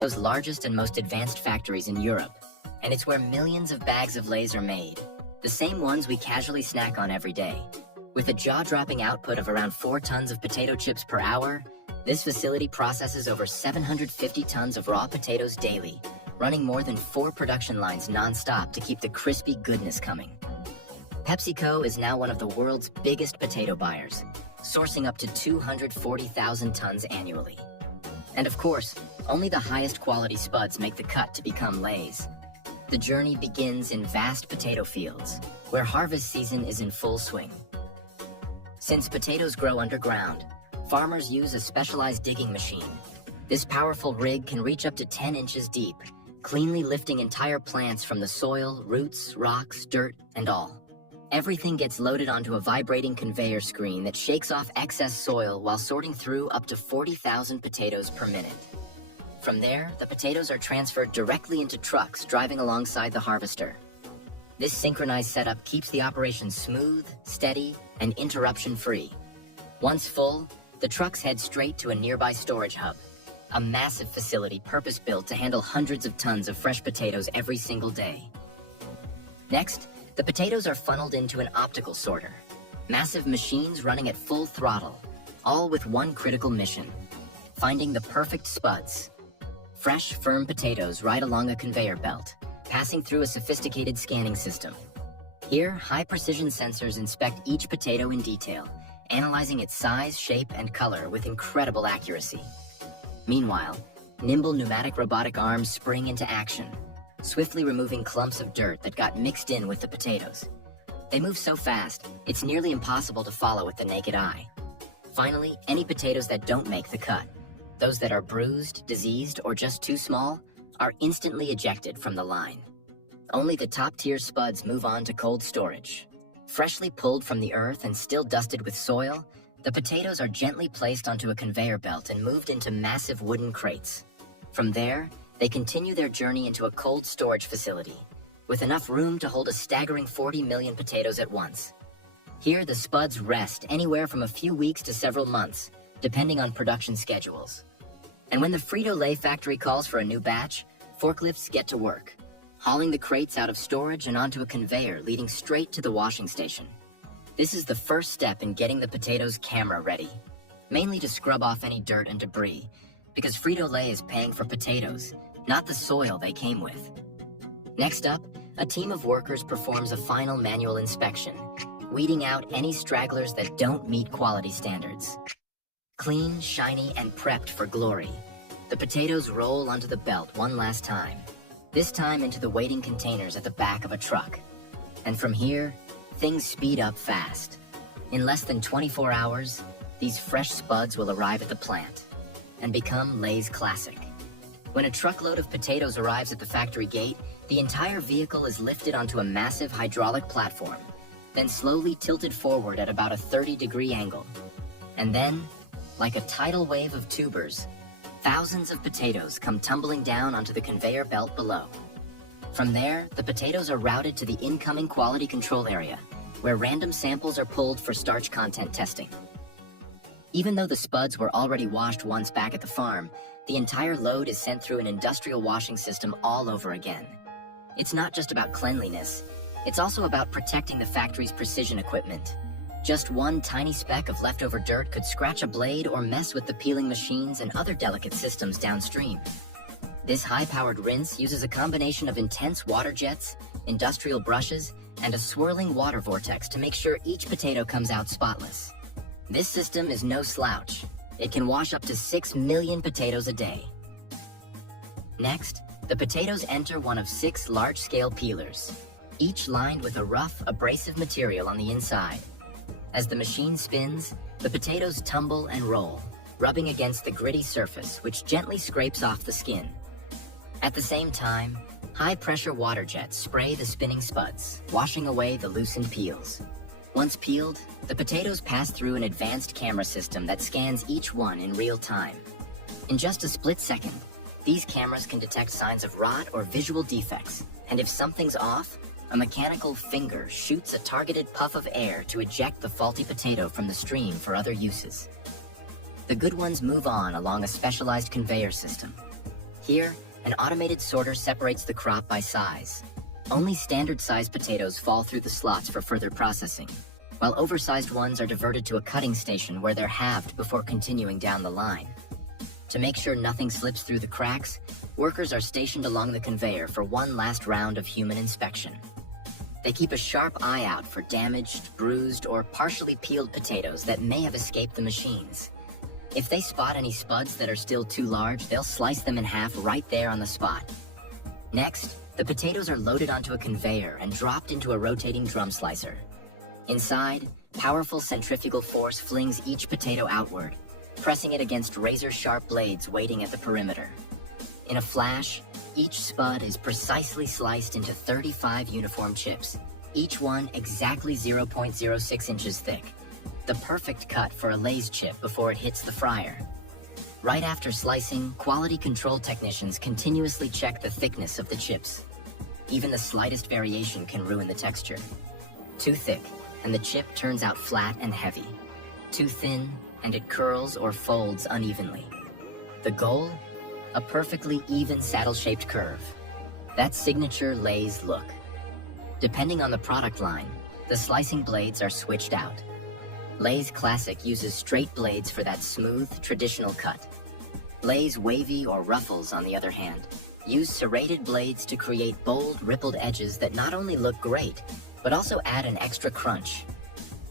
Those largest and most advanced factories in Europe, and it's where millions of bags of Lay's are made, the same ones we casually snack on every day. With a jaw-dropping output of around 4 tons of potato chips per hour, this facility processes over 750 tons of raw potatoes daily, running more than 4 production lines non-stop to keep the crispy goodness coming. PepsiCo is now one of the world's biggest potato buyers, sourcing up to 240,000 tons annually. And of course, only the highest quality spuds make the cut to become Lay's. The journey begins in vast potato fields, where harvest season is in full swing. Since potatoes grow underground, farmers use a specialized digging machine. This powerful rig can reach up to 10 inches deep, cleanly lifting entire plants from the soil, roots, rocks, dirt, and all. Everything gets loaded onto a vibrating conveyor screen that shakes off excess soil while sorting through up to 40,000 potatoes per minute. From there, the potatoes are transferred directly into trucks driving alongside the harvester. This synchronized setup keeps the operation smooth, steady, and interruption-free. Once full, the trucks head straight to a nearby storage hub, a massive facility purpose-built to handle hundreds of tons of fresh potatoes every single day. Next, the potatoes are funneled into an optical sorter, massive machines running at full throttle, all with one critical mission: finding the perfect spuds. Fresh, firm potatoes ride along a conveyor belt, passing through a sophisticated scanning system. Here, high-precision sensors inspect each potato in detail, analyzing its size, shape, and color with incredible accuracy. Meanwhile, nimble pneumatic robotic arms spring into action, swiftly removing clumps of dirt that got mixed in with the potatoes. They move so fast, it's nearly impossible to follow with the naked eye. Finally, any potatoes that don't make the cut, those that are bruised, diseased, or just too small, are instantly ejected from the line. Only the top-tier spuds move on to cold storage. Freshly pulled from the earth and still dusted with soil, the potatoes are gently placed onto a conveyor belt and moved into massive wooden crates. From there, they continue their journey into a cold storage facility, with enough room to hold a staggering 40 million potatoes at once. Here, the spuds rest anywhere from a few weeks to several months, depending on production schedules. And when the Frito-Lay factory calls for a new batch, forklifts get to work, hauling the crates out of storage and onto a conveyor leading straight to the washing station. This is the first step in getting the potatoes camera ready, mainly to scrub off any dirt and debris, because Frito-Lay is paying for potatoes, not the soil they came with. Next up, a team of workers performs a final manual inspection, weeding out any stragglers that don't meet quality standards. Clean, shiny, and prepped for glory, the potatoes roll onto the belt one last time, this time into the waiting containers at the back of a truck. And from here, things speed up fast. In less than 24 hours, these fresh spuds will arrive at the plant and become Lay's classic. When a truckload of potatoes arrives at the factory gate, the entire vehicle is lifted onto a massive hydraulic platform, then slowly tilted forward at about a 30-degree angle. And then, like a tidal wave of tubers, thousands of potatoes come tumbling down onto the conveyor belt below. From there, the potatoes are routed to the incoming quality control area, where random samples are pulled for starch content testing. Even though the spuds were already washed once back at the farm, the entire load is sent through an industrial washing system all over again. It's not just about cleanliness, it's also about protecting the factory's precision equipment. Just one tiny speck of leftover dirt could scratch a blade or mess with the peeling machines and other delicate systems downstream. This high-powered rinse uses a combination of intense water jets, industrial brushes, and a swirling water vortex to make sure each potato comes out spotless. This system is no slouch. It can wash up to 6 million potatoes a day. Next, the potatoes enter one of 6 large-scale peelers, each lined with a rough, abrasive material on the inside. As the machine spins, the potatoes tumble and roll, rubbing against the gritty surface, which gently scrapes off the skin. At the same time, high-pressure water jets spray the spinning spuds, washing away the loosened peels. Once peeled, the potatoes pass through an advanced camera system that scans each one in real time. In just a split second, these cameras can detect signs of rot or visual defects, and if something's off, a mechanical finger shoots a targeted puff of air to eject the faulty potato from the stream for other uses. The good ones move on along a specialized conveyor system. Here, an automated sorter separates the crop by size. Only standard-sized potatoes fall through the slots for further processing, while oversized ones are diverted to a cutting station where they're halved before continuing down the line. To make sure nothing slips through the cracks, workers are stationed along the conveyor for one last round of human inspection. They keep a sharp eye out for damaged, bruised, or partially peeled potatoes that may have escaped the machines. If they spot any spuds that are still too large, they'll slice them in half right there on the spot. Next, the potatoes are loaded onto a conveyor and dropped into a rotating drum slicer. Inside, powerful centrifugal force flings each potato outward, pressing it against razor-sharp blades waiting at the perimeter. In a flash, each spud is precisely sliced into 35 uniform chips, each one exactly 0.06 inches thick. The perfect cut for a Lay's chip before it hits the fryer. Right after slicing, quality control technicians continuously check the thickness of the chips. Even the slightest variation can ruin the texture. Too thick, and the chip turns out flat and heavy. Too thin, and it curls or folds unevenly. The goal? A perfectly even saddle-shaped curve. That's signature Lay's look. Depending on the product line, the slicing blades are switched out. Lay's Classic uses straight blades for that smooth, traditional cut. Lay's Wavy or Ruffles, on the other hand, use serrated blades to create bold, rippled edges that not only look great, but also add an extra crunch.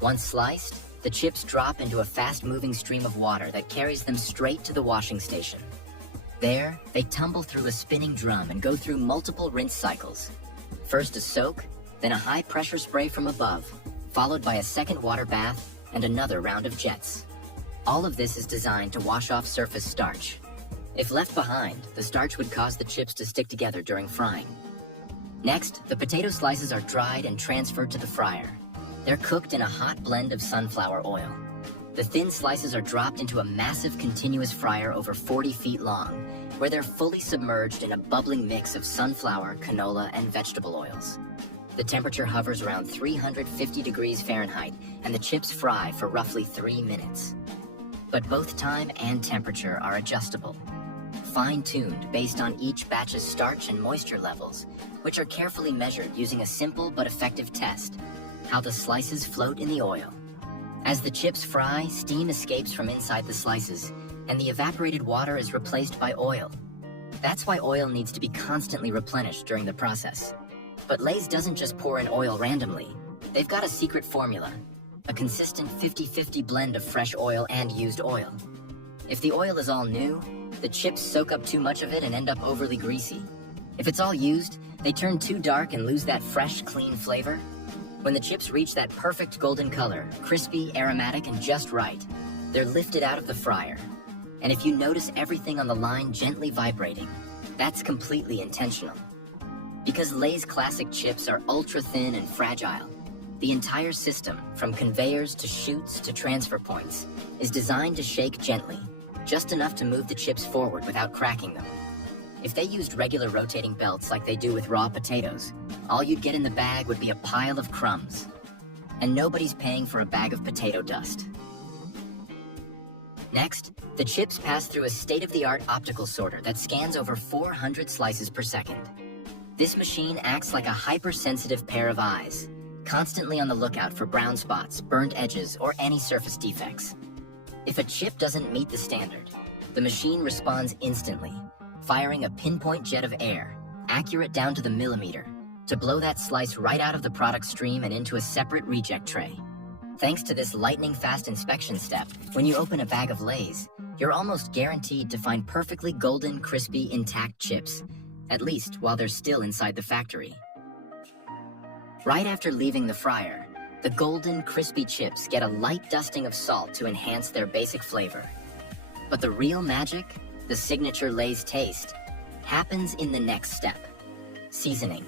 Once sliced, the chips drop into a fast-moving stream of water that carries them straight to the washing station. There, they tumble through a spinning drum and go through multiple rinse cycles. First a soak, then a high-pressure spray from above, followed by a second water bath and another round of jets. All of this is designed to wash off surface starch. If left behind, the starch would cause the chips to stick together during frying. Next, the potato slices are dried and transferred to the fryer. They're cooked in a hot blend of sunflower oil. The thin slices are dropped into a massive continuous fryer over 40 feet long, where they're fully submerged in a bubbling mix of sunflower, canola, and vegetable oils. The temperature hovers around 350 degrees Fahrenheit, and the chips fry for roughly 3 minutes. But both time and temperature are adjustable, fine-tuned based on each batch's starch and moisture levels, which are carefully measured using a simple but effective test: how the slices float in the oil. As the chips fry, steam escapes from inside the slices, and the evaporated water is replaced by oil. That's why oil needs to be constantly replenished during the process. But Lay's doesn't just pour in oil randomly. They've got a secret formula, a consistent 50-50 blend of fresh oil and used oil. If the oil is all new, the chips soak up too much of it and end up overly greasy. If it's all used, they turn too dark and lose that fresh, clean flavor. When the chips reach that perfect golden color, crispy, aromatic, and just right, they're lifted out of the fryer. And if you notice everything on the line gently vibrating, that's completely intentional. Because Lay's Classic chips are ultra-thin and fragile, the entire system, from conveyors to chutes to transfer points, is designed to shake gently, just enough to move the chips forward without cracking them. If they used regular rotating belts like they do with raw potatoes, all you'd get in the bag would be a pile of crumbs. And nobody's paying for a bag of potato dust. Next, the chips pass through a state-of-the-art optical sorter that scans over 400 slices per second. This machine acts like a hypersensitive pair of eyes, constantly on the lookout for brown spots, burned edges, or any surface defects. If a chip doesn't meet the standard, the machine responds instantly, firing a pinpoint jet of air, accurate down to the millimeter, to blow that slice right out of the product stream and into a separate reject tray. Thanks to this lightning-fast inspection step, when you open a bag of Lay's, you're almost guaranteed to find perfectly golden, crispy, intact chips, at least while they're still inside the factory. Right after leaving the fryer, the golden, crispy chips get a light dusting of salt to enhance their basic flavor. But the real magic, the signature Lay's taste, happens in the next step: seasoning.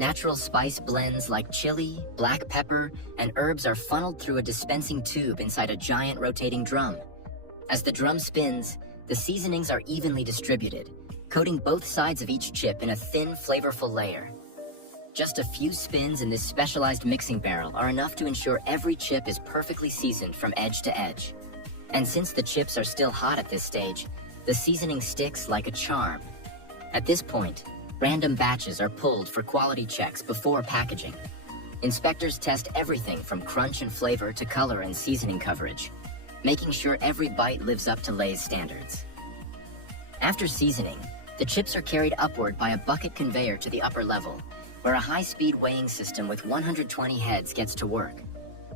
Natural spice blends like chili, black pepper, and herbs are funneled through a dispensing tube inside a giant rotating drum. As the drum spins, the seasonings are evenly distributed, coating both sides of each chip in a thin, flavorful layer. Just a few spins in this specialized mixing barrel are enough to ensure every chip is perfectly seasoned from edge to edge. And since the chips are still hot at this stage, the seasoning sticks like a charm, At this point, random batches are pulled for quality checks before packaging. Inspectors test everything from crunch and flavor to color and seasoning coverage, making sure every bite lives up to Lay's standards. After seasoning, the chips are carried upward by a bucket conveyor to the upper level, where a high-speed weighing system with 120 heads gets to work.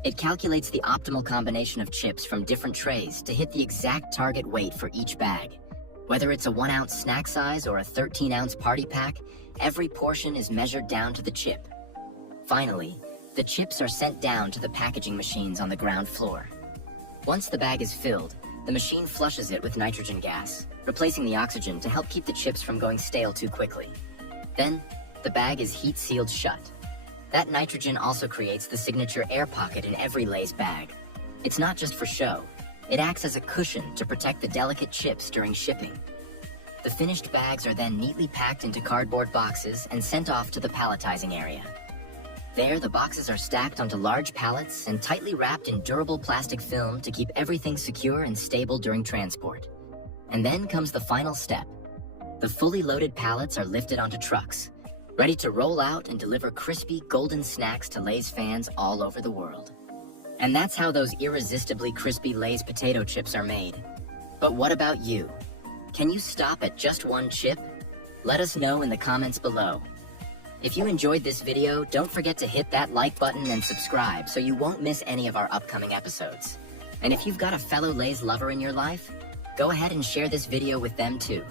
It calculates the optimal combination of chips from different trays to hit the exact target weight for each bag. Whether it's a 1-ounce snack size or a 13-ounce party pack, every portion is measured down to the chip. Finally, the chips are sent down to the packaging machines on the ground floor. Once the bag is filled, the machine flushes it with nitrogen gas, replacing the oxygen to help keep the chips from going stale too quickly. Then, the bag is heat-sealed shut. That nitrogen also creates the signature air pocket in every Lay's bag. It's not just for show. It acts as a cushion to protect the delicate chips during shipping. The finished bags are then neatly packed into cardboard boxes and sent off to the palletizing area. There, the boxes are stacked onto large pallets and tightly wrapped in durable plastic film to keep everything secure and stable during transport. And then comes the final step. The fully loaded pallets are lifted onto trucks, ready to roll out and deliver crispy, golden snacks to Lay's fans all over the world. And that's how those irresistibly crispy Lay's potato chips are made. But what about you? Can you stop at just one chip? Let us know in the comments below. If you enjoyed this video, don't forget to hit that like button and subscribe so you won't miss any of our upcoming episodes. And if you've got a fellow Lay's lover in your life, go ahead and share this video with them too.